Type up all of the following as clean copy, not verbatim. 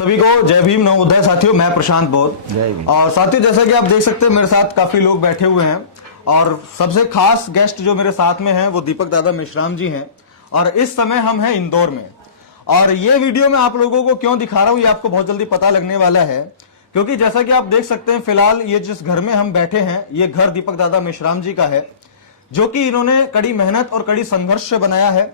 सभी को जय भीम नवोदय। साथियों, मैं प्रशांत बौद्ध। जय भीम। और साथियों, जैसा कि आप देख सकते हैं मेरे साथ काफी लोग बैठे हुए हैं और सबसे खास गेस्ट जो मेरे साथ में हैं वो दीपक दादा मेश्राम जी हैं। और इस समय हम हैं इंदौर में। और ये वीडियो मैं आप लोगों को क्यों दिखा रहा हूं ये आपको बहुत जल्दी पता लगने वाला है, क्योंकि जैसा कि आप देख सकते हैं फिलहाल ये जिस घर में हम बैठे हैं ये घर दीपक दादा मेश्राम जी का है, जो कि इन्होंने कड़ी मेहनत और कड़ी संघर्ष से बनाया है।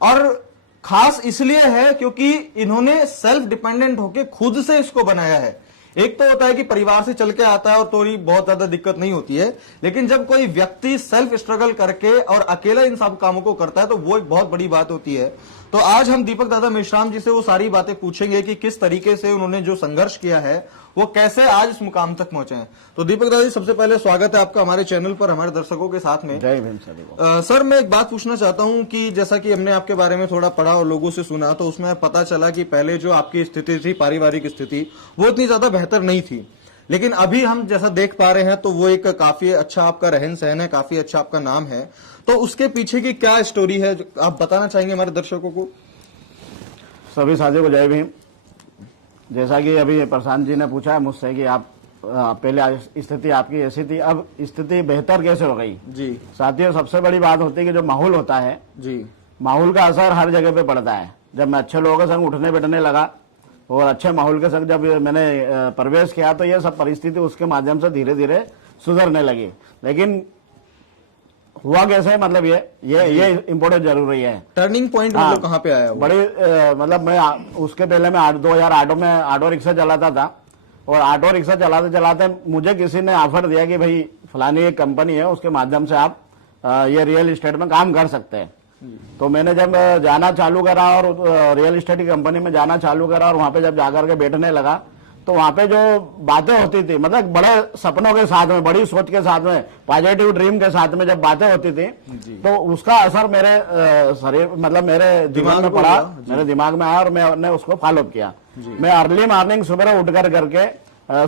और खास इसलिए है क्योंकि इन्होंने सेल्फ डिपेंडेंट होकर खुद से इसको बनाया है। एक तो होता है कि परिवार से चल के आता है और थोड़ी बहुत ज्यादा दिक्कत नहीं होती है, लेकिन जब कोई व्यक्ति सेल्फ स्ट्रगल करके और अकेला इन सब कामों को करता है तो वो एक बहुत बड़ी बात होती है। तो आज हम दीपक दादा मेश्राम जी से वो सारी बातें पूछेंगे कि किस तरीके से उन्होंने जो संघर्ष किया है वो कैसे आज इस मुकाम तक पहुंचे हैं। तो दीपक दादा जी, सबसे पहले स्वागत है आपका हमारे चैनल पर, हमारे दर्शकों के साथ में। जय भीम सभी को। सर, मैं एक बात पूछना चाहता हूं कि जैसा कि हमने आपके बारे में थोड़ा पढ़ा और लोगों से सुना तो उसमें पता चला कि पहले जो आपकी स्थिति थी, पारिवारिक स्थिति, वो इतनी ज्यादा बेहतर नहीं थी, लेकिन अभी हम जैसा देख पा रहे हैं तो वो एक काफी अच्छा आपका रहन सहन है, काफी अच्छा आपका नाम है। तो उसके पीछे की क्या स्टोरी है आप बताना चाहेंगे हमारे दर्शकों को? सभी साथियों को जय भीम। जैसा कि अभी प्रशांत जी ने पूछा है मुझसे कि आप पहले स्थिति आपकी ऐसी थी, अब स्थिति बेहतर कैसे हो गई जी। साथियों, सबसे बड़ी बात होती है कि जो माहौल होता है जी, माहौल का असर हर जगह पे पड़ता है। जब मैं अच्छे लोगों के संग उठने बैठने लगा और अच्छे माहौल के संग जब मैंने प्रवेश किया तो ये सब परिस्थिति उसके माध्यम से धीरे धीरे सुधरने लगी। लेकिन हुआ कैसे, मतलब ये इम्पोर्टेंट जरूरी है। टर्निंग पॉइंट मतलब कहाँ पे आया? बड़ी मतलब मैं उसके पहले मैं 2008 में ऑटो रिक्शा चलाता था और ऑटो रिक्शा चलाते चलाते मुझे किसी ने ऑफर दिया कि भाई फलानी एक कंपनी है, उसके माध्यम से आप ये रियल एस्टेट में काम कर सकते हैं। तो मैंने जब जाना चालू करा और रियल एस्टेट की कंपनी में जाना चालू करा और वहां पे जब जाकर के बैठने लगा तो वहां पे जो बातें होती थी, मतलब बड़े सपनों के साथ में, बड़ी सोच के साथ में, पॉजिटिव ड्रीम के साथ में जब बातें होती थी तो उसका असर मेरे शरीर, मतलब मेरे दिमाग में पड़ा, मेरे दिमाग में आया और मैंने उसको फॉलो किया। मैं अर्ली मॉर्निंग सुबह उठ करके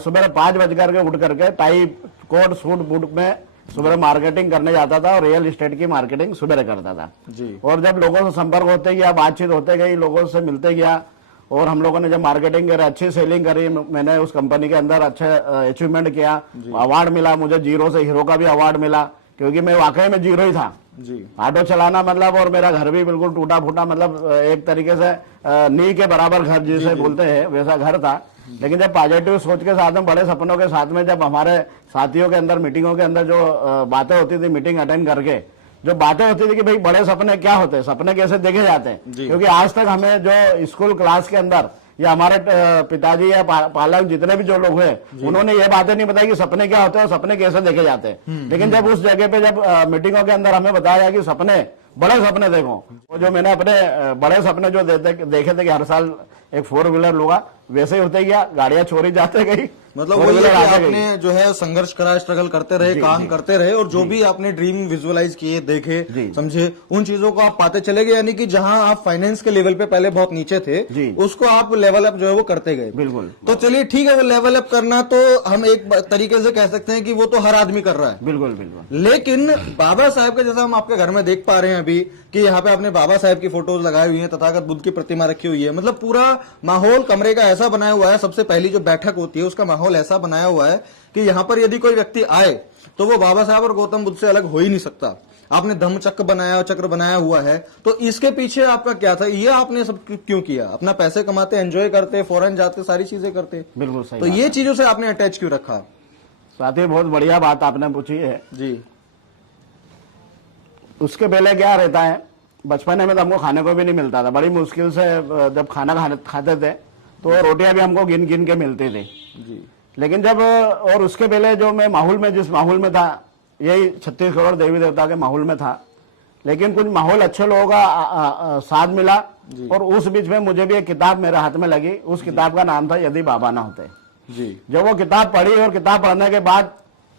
सुबह 5 बज करके उठ करके टाई कोट सूट बूट में सुबह मार्केटिंग करने जाता था और रियल एस्टेट की मार्केटिंग सुबह करता था जी। और जब लोगों से संपर्क होते गया, बातचीत होते गई, लोगों से मिलते गया और हम लोगों ने जब मार्केटिंग करी, अच्छी सेलिंग करी, मैंने उस कंपनी के अंदर अच्छा अचीवमेंट किया, अवार्ड मिला मुझे, जीरो से हीरो का भी अवार्ड मिला, क्योंकि मैं वाकई में जीरो ही था जी। ऑटो चलाना मतलब, और मेरा घर भी बिल्कुल टूटा फूटा, मतलब एक तरीके से नी के बराबर घर जिसे बोलते हैं वैसा घर था। लेकिन जब पॉजिटिव सोच के साथ में, बड़े सपनों के साथ में, जब हमारे साथियों के अंदर मीटिंगों के अंदर जो बातें होती थी, मीटिंग अटेंड करके जो बातें होती थी कि भाई बड़े सपने क्या होते हैं, सपने कैसे देखे जाते हैं, क्योंकि आज तक हमें जो स्कूल क्लास के अंदर या हमारे पिताजी या पालक जितने भी जो लोग हैं उन्होंने ये बातें नहीं बताई कि सपने क्या होते हैं और सपने कैसे देखे जाते हैं। लेकिन जब उस जगह पे जब मीटिंगों के अंदर हमें बताया कि सपने, बड़े सपने देखो, वो जो मैंने अपने बड़े सपने जो देखे थे कि हर साल एक 4 व्हीलर लूंगा, वैसे ही होते गया, गाड़ियां छोड़ी जाते गई। मतलब वो ये कि आपने जो है संघर्ष करा, स्ट्रगल करते रहे, काम करते रहे और जो भी आपने ड्रीम विजुअलाइज किए, देखे, समझे, उन चीजों को आप पाते चले गए। यानी कि जहां आप फाइनेंस के लेवल पे पहले बहुत नीचे थे उसको आप लेवल अप जो है वो करते गए। बिल्कुल। तो चलिए ठीक है, लेवल अप करना तो हम एक तरीके से कह सकते हैं कि वो तो हर आदमी कर रहा है। बिल्कुल बिल्कुल। लेकिन बाबा साहब का, जैसा हम आपके घर में देख पा रहे हैं अभी कि यहाँ पे आपने बाबा साहब की फोटोज लगाई हुई है, तथागत बुद्ध की प्रतिमा रखी हुई है, मतलब पूरा माहौल कमरे का ऐसा बनाया हुआ है, सबसे पहली जो बैठक होती है उसका माहौल ऐसा बनाया हुआ है कि यहाँ पर यदि कोई व्यक्ति आए तो वो बाबा साहब और गौतम बुद्ध से अलग हो ही नहीं सकता। आपने धम्म चक्र बनाया हुआ है, तो इसके पीछे आपका क्या था? ये आपने सब क्यों किया? अपना पैसे कमाते, एंजॉय करते, फॉरेन जाते, सारी चीजें करते, बिल्कुल सही। तो ये चीजों से आपने अटैच क्यों रखा? साथी, बहुत बढ़िया बात आपने पूछी है जी। उसके पहले क्या रहता है, बचपन में तो हमको खाने को भी नहीं मिलता था, बड़ी मुश्किल से जब खाना खाते थे तो रोटियां भी हमको गिन गिन के मिलती थी जी। लेकिन जब, और उसके पहले जो मैं माहौल में, जिस माहौल में था, यही 36 करोड़ देवी देवता के माहौल में था, लेकिन कुछ माहौल अच्छे लोगों का साथ मिला और उस बीच में मुझे भी एक किताब मेरे हाथ में लगी। उस किताब का नाम था यदि बाबा ना होते जी। जब वो किताब पढ़ी और किताब पढ़ने के बाद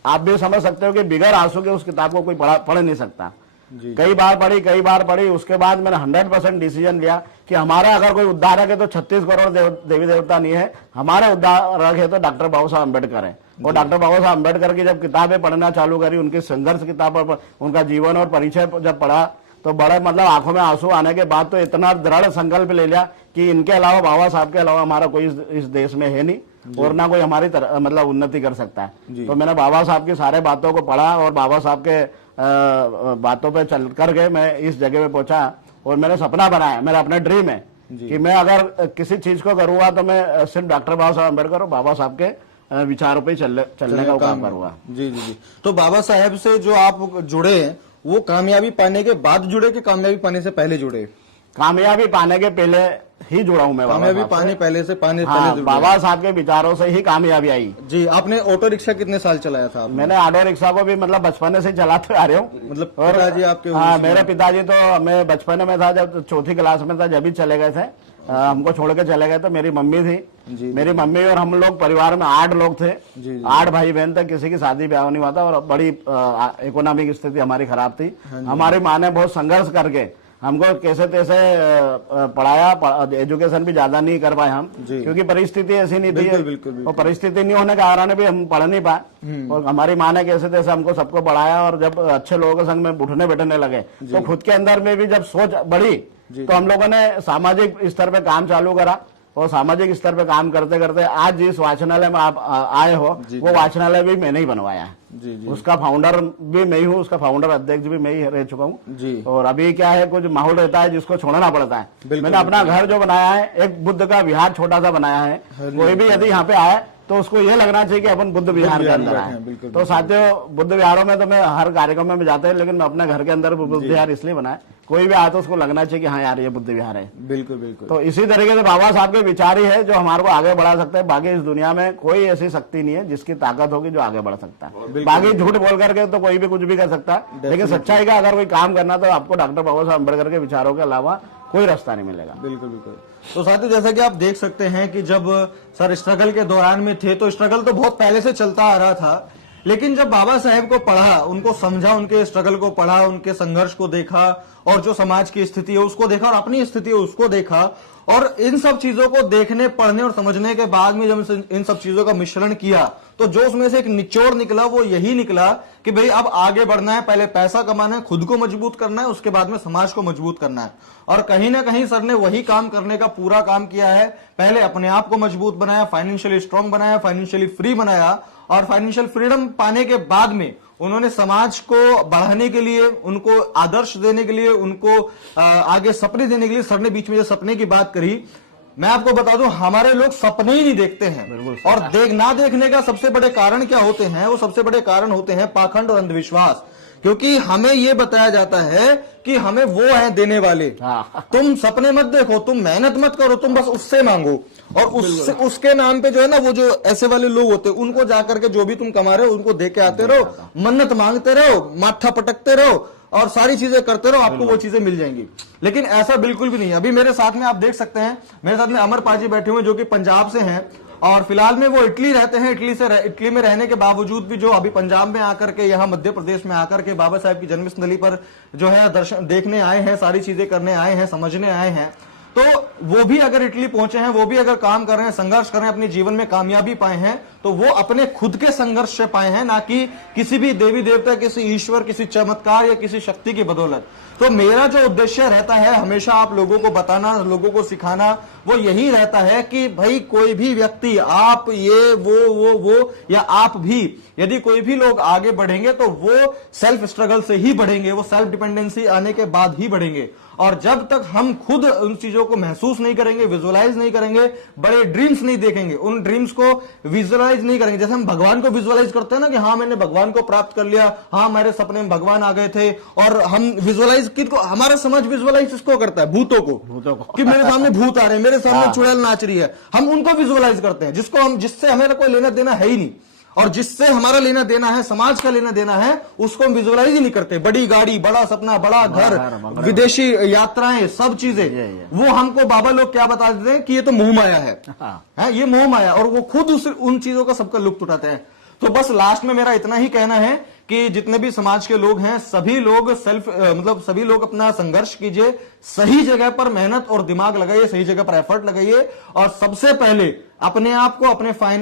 आप भी समझ सकते हो कि बिगड़ आंसू के उस किताब को कोई पढ़ नहीं सकता। कई बार पढ़ी, उसके बाद मैंने 100% डिसीजन लिया कि हमारा अगर कोई उद्धारक है तो 36 करोड़ देवी देवता नहीं है, हमारे उद्धारक है तो डॉक्टर बाबा साहब अम्बेडकर है। और डॉक्टर बाबा साहब अम्बेडकर की जब किताबें पढ़ना चालू करी, उनकी संघर्ष किताब पर उनका जीवन और परिचय जब पढ़ा तो बड़े, मतलब आंखों में आंसू आने के बाद तो इतना दृढ़ संकल्प ले लिया कि इनके अलावा, बाबा साहब के अलावा हमारा कोई इस देश में है नहीं और ना कोई हमारी मतलब उन्नति कर सकता है। तो मैंने बाबा साहब की सारे बातों को पढ़ा और बाबा साहब के बातों पे चल करके मैं इस जगह पे पहुंचा और मैंने सपना बनाया, मेरा अपना ड्रीम है कि मैं अगर किसी चीज को करूंगा तो मैं सिर्फ डॉक्टर बाबा साहब अम्बेडकर और बाबा साहब के विचारों पे चलने का काम करूंगा। जी जी जी। तो बाबा साहब से जो आप जुड़े हैं वो कामयाबी पाने के बाद जुड़े कि कामयाबी पाने से पहले जुड़े? कामयाबी पाने के पहले ही जुड़ा हूं मैं। कामयाबी पाने पहले से पहले बाबा साहब के विचारों से ही कामयाबी आई। जी। आपने ऑटो रिक्शा कितने साल चलाया था? मैंने ऑटो रिक्शा को भी मतलब बचपन से चलाते आ रहे हूँ। मतलब पिताजी आपके? हाँ, मेरे पिताजी तो मैं बचपन में था, जब चौथी क्लास में था जब ही चले गए थे, हमको छोड़ के चले गए। तो मेरी मम्मी थी, मेरी मम्मी और हम लोग परिवार में 8 लोग थे, 8 भाई बहन थे, किसी की शादी ब्याह नहीं हुआ था और बड़ी इकोनॉमिक स्थिति हमारी खराब थी। हमारी माँ ने बहुत संघर्ष करके हमको कैसे तैसे पढ़ाया, एजुकेशन भी ज्यादा नहीं कर पाए हम, क्योंकि परिस्थिति ऐसी नहीं थी और परिस्थिति नहीं होने के कारण भी हम पढ़ नहीं पाए। और हमारी माँ ने कैसे तैसे हमको सबको पढ़ाया और जब अच्छे लोगों के संग में उठने बैठने लगे तो खुद के अंदर में भी जब सोच बढ़ी तो हम लोगों ने सामाजिक स्तर पे काम चालू करा और सामाजिक स्तर पे काम करते करते आज जिस वाचनालय में आप आए हो वो वाचनालय भी मैंने ही बनवाया है। उसका फाउंडर भी मैं ही हूँ, उसका फाउंडर अध्यक्ष भी मैं ही रह चुका हूँ। और अभी क्या है, कुछ माहौल रहता है जिसको छोड़ना पड़ता है। मैंने अपना घर जो बनाया है, एक बुद्ध का विहार छोटा सा बनाया है, कोई भी यदि यहाँ पे आए तो उसको ये लगना चाहिए कि अपन बुद्ध विहार के अंदर आए। तो साथियों, बुद्ध विहारों में तो मैं हर कार्यक्रम में जाते हैं, लेकिन मैं अपने घर के अंदर बुद्ध विहार इसलिए बनाया, कोई भी आए तो उसको लगना चाहिए कि हाँ यार ये बुद्ध विहार है। बिल्कुल बिल्कुल। तो इसी तरीके से बाबा साहब के विचार ही है जो हमारे को आगे बढ़ा सकते हैं। बाकी इस दुनिया में कोई ऐसी शक्ति नहीं है जिसकी ताकत होगी जो आगे बढ़ सकता है। बाकी झूठ बोल करके तो कोई भी कुछ भी कर सकता है, लेकिन सच्चाई का अगर कोई काम करना तो आपको डॉक्टर बाबा साहब अम्बेडकर के विचारों के अलावा कोई रास्ता नहीं मिलेगा। बिल्कुल बिल्कुल। तो साथियों, जैसा कि आप देख सकते हैं कि जब सर स्ट्रगल के दौरान में थे तो स्ट्रगल तो बहुत पहले से चलता आ रहा था, लेकिन जब बाबा साहेब को पढ़ा, उनको समझा, उनके स्ट्रगल को पढ़ा, उनके संघर्ष को देखा और जो समाज की स्थिति है उसको देखा और अपनी स्थिति है उसको देखा, और इन सब चीजों को देखने, पढ़ने और समझने के बाद में जब इन सब चीजों का मिश्रण किया तो जो उसमें से एक निचोड़ निकला वो यही निकला कि भाई अब आगे बढ़ना है, पहले पैसा कमाना है, खुद को मजबूत करना है, उसके बाद में समाज को मजबूत करना है। और कहीं ना कहीं सर ने वही काम करने का पूरा काम किया है। पहले अपने आप को मजबूत बनाया, फाइनेंशियली स्ट्रांग बनाया, फाइनेंशियली फ्री बनाया, और फाइनेंशियल फ्रीडम पाने के बाद में उन्होंने समाज को बढ़ाने के लिए, उनको आदर्श देने के लिए, उनको आगे सपने देने के लिए, सर ने बीच में जो सपने की बात करी, मैं आपको बता दूं हमारे लोग सपने ही नहीं देखते हैं। और ना देखने का सबसे बड़े कारण क्या होते हैं? वो सबसे बड़े कारण होते हैं पाखंड और अंधविश्वास। क्योंकि हमें ये बताया जाता है कि हमें वो है देने वाले, तुम सपने मत देखो, तुम मेहनत मत करो, तुम बस उससे मांगो। और उसके नाम पे जो है ना, वो जो ऐसे वाले लोग होते हैं उनको जाकर के जो भी तुम कमा रहे हो उनको दे के आते रहो, मन्नत मांगते रहो, माथा पटकते रहो और सारी चीजें करते रहो, आपको वो चीजें मिल जाएंगी। लेकिन ऐसा बिल्कुल भी नहीं है। अभी मेरे साथ में आप देख सकते हैं, मेरे साथ में अमर पाजी बैठे हुए जो कि पंजाब से हैं और फिलहाल में वो इटली रहते हैं। इटली में रहने के बावजूद भी जो अभी पंजाब में आकर के, यहाँ मध्य प्रदेश में आकर के बाबा साहब की जन्मस्थली पर जो है दर्शन देखने आए हैं, सारी चीजें करने आए हैं, समझने आए हैं। तो वो भी अगर इटली पहुंचे हैं, वो भी अगर काम कर रहे हैं, संघर्ष कर रहे हैं, अपने जीवन में कामयाबी पाए हैं, तो वो अपने खुद के संघर्ष से पाए हैं, ना कि किसी भी देवी देवता, किसी ईश्वर, किसी चमत्कार या किसी शक्ति की बदौलत। तो मेरा जो उद्देश्य रहता है हमेशा आप लोगों को बताना, लोगों को सिखाना, वो यही रहता है कि भाई कोई भी व्यक्ति, आप ये वो या आप भी, यदि कोई भी लोग आगे बढ़ेंगे तो वो सेल्फ स्ट्रगल से ही बढ़ेंगे, वो सेल्फ डिपेंडेंसी आने के बाद ही बढ़ेंगे। और जब तक हम खुद उन चीजों को महसूस नहीं करेंगे, विजुअलाइज नहीं करेंगे, बड़े ड्रीम्स नहीं देखेंगे, उन ड्रीम्स को विजुअलाइज नहीं करेंगे, जैसे हम भगवान को विजुअलाइज करते हैं ना कि हाँ मैंने भगवान को प्राप्त कर लिया, हाँ मेरे सपने में भगवान आ गए थे, और हम विजुअलाइज किसको, हमारा समाज विजुअलाइज किसको करता है? भूतों को कि मेरे सामने भूत आ रहे हैं, मेरे सामने चुड़ैल नाच रही है, हम उनको विजुअलाइज करते हैं, जिससे हमें कोई लेना देना है ही नहीं, और जिससे हमारा लेना देना है, समाज का लेना देना है, उसको हम विजुअलाइज ही नहीं करते। बड़ी गाड़ी, बड़ा सपना, बड़ा घर, विदेशी यात्राएं, सब चीजें, वो हमको बाबा लोग क्या बता देते हैं कि ये तो मोह माया है, ये मोह माया, और वो खुद उन चीजों का सबका लुत्फ उठाते हैं। तो बस लास्ट में मेरा इतना ही कहना है कि जितने भी समाज के लोग हैं, सभी लोग सभी लोग अपना संघर्ष कीजिए, सही जगह पर मेहनत और दिमाग लगाइए, सही जगह पर एफर्ट लगाइए, और सबसे पहले अपने आप को,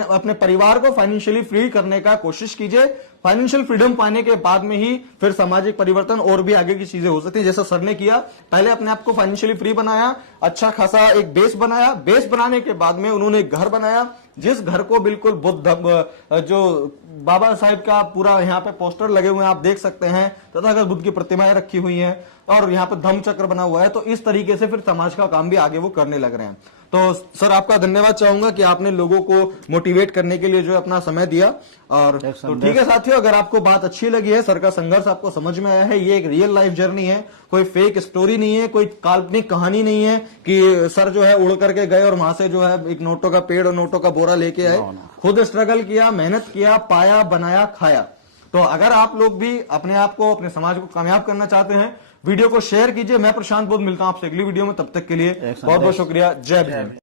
अपने परिवार को फाइनेंशियली फ्री करने का कोशिश कीजिए। फाइनेंशियल फ्रीडम पाने के बाद में ही फिर सामाजिक परिवर्तन और भी आगे की चीजें हो सकती है। जैसा सर ने किया, पहले अपने आप को फाइनेंशियली फ्री बनाया, अच्छा खासा एक बेस बनाया, बेस बनाने के बाद में उन्होंने एक घर बनाया, जिस घर को बिल्कुल बुद्ध जो बाबा साहेब का पूरा यहाँ पे पोस्टर लगे हुए हैं आप देख सकते हैं, तथागत बुद्ध की प्रतिमाएं रखी हुई हैं और यहाँ पे धम्म चक्र बना हुआ है। तो इस तरीके से फिर समाज का काम भी आगे वो करने लग रहे हैं। तो सर आपका धन्यवाद चाहूंगा कि आपने लोगों को मोटिवेट करने के लिए जो अपना समय दिया। और तो ठीक है साथियों, अगर आपको बात अच्छी लगी है, सर का संघर्ष आपको समझ में आया है, ये एक रियल लाइफ जर्नी है, कोई फेक स्टोरी नहीं है, कोई काल्पनिक कहानी नहीं है कि सर जो है उड़ करके गए और वहां से जो है एक नोटों का पेड़ और नोटों का बोरा लेके आए। खुद स्ट्रगल किया, मेहनत किया, पाया, बनाया, खाया। तो अगर आप लोग भी अपने आप को, अपने समाज को कामयाब करना चाहते हैं, वीडियो को शेयर कीजिए। मैं प्रशांत बुद्ध मिलता हूं आपसे अगली वीडियो में, तब तक के लिए बहुत बहुत शुक्रिया। जय भीम।